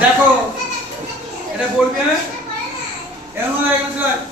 দেখো এটা বলবে এর মধ্যে এখানে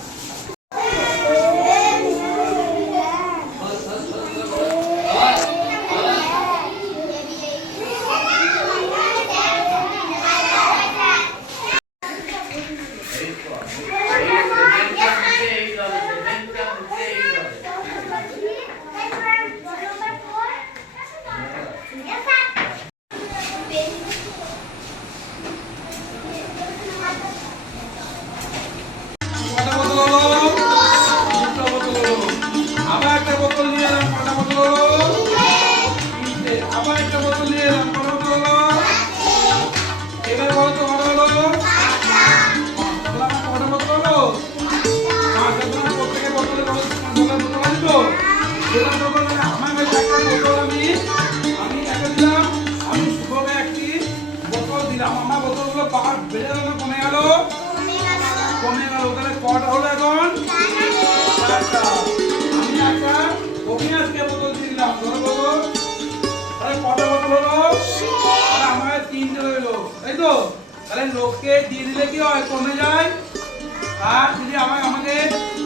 লোককে দিয়ে দিলে কি হয় কমে যায় আর যদি আমাকে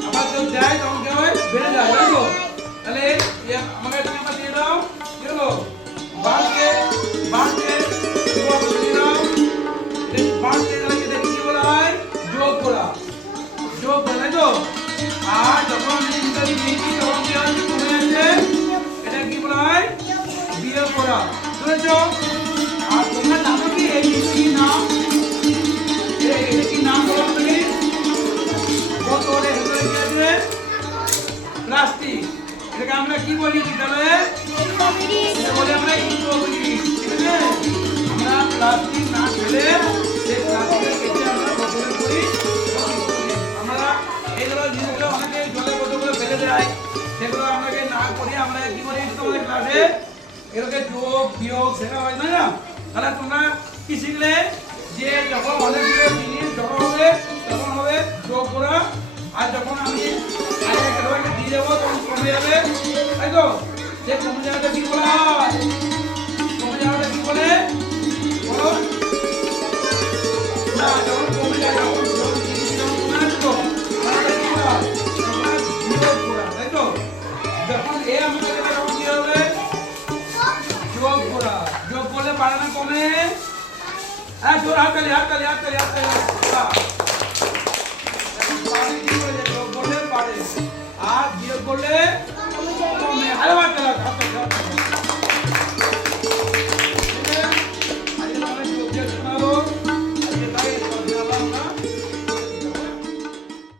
আবার কেউ দেয় তখন কি হয় বেড়ে যায় তাই তো তাহলে আমাকে তুমি আবার দিয়ে দাও কি হলো বাড়তে দিয়ে দাও বাড়তে এটা কি বলা হয় যোগ করা তাই তো আর যখন ইত্যাদি দিয়েছি তখন কি হয় কমে যাচ্ছে এটা কি বলা হয় বিয়োগ করা বুঝেছো আর তোমরা জানো কি এই কি নাম প্লাস্টিক এটাকে আমরা কি বলি বিদ্যালয়ে বলে আমরা আমরা প্লাস্টিক না ফেলে সেই প্লাস্টিকের কেটে আমরা বোতলে করি আমরা এইগুলো জিনিসগুলো অনেকে জলে বোতলগুলো ফেলে দেয় সেগুলো আমাকে না করি আমরা কি করি তোমাদের ক্লাসে এগুলোকে যোগ বিয়োগ শেখা হয় না তাহলে তোমরা কি শিখলে যে যখন অনেকগুলো জিনিস যখন হবে তখন হবে যোগ করা আর যখন আমি আরেকটা দিয়ে দেবো তখন কমে যাবে তাই তো যে কমে যাওয়াটা কি বলা হয় কমে যাওয়াটা কি বলে বলো না যখন কমে যায় তখন তাই তো যখন এ আমাকে তখন কি হবে যোগ করা যোগ করলে পারে না কমে হ্যাঁ জোর হাততালি আর বিয়োগ করলে কমে আরে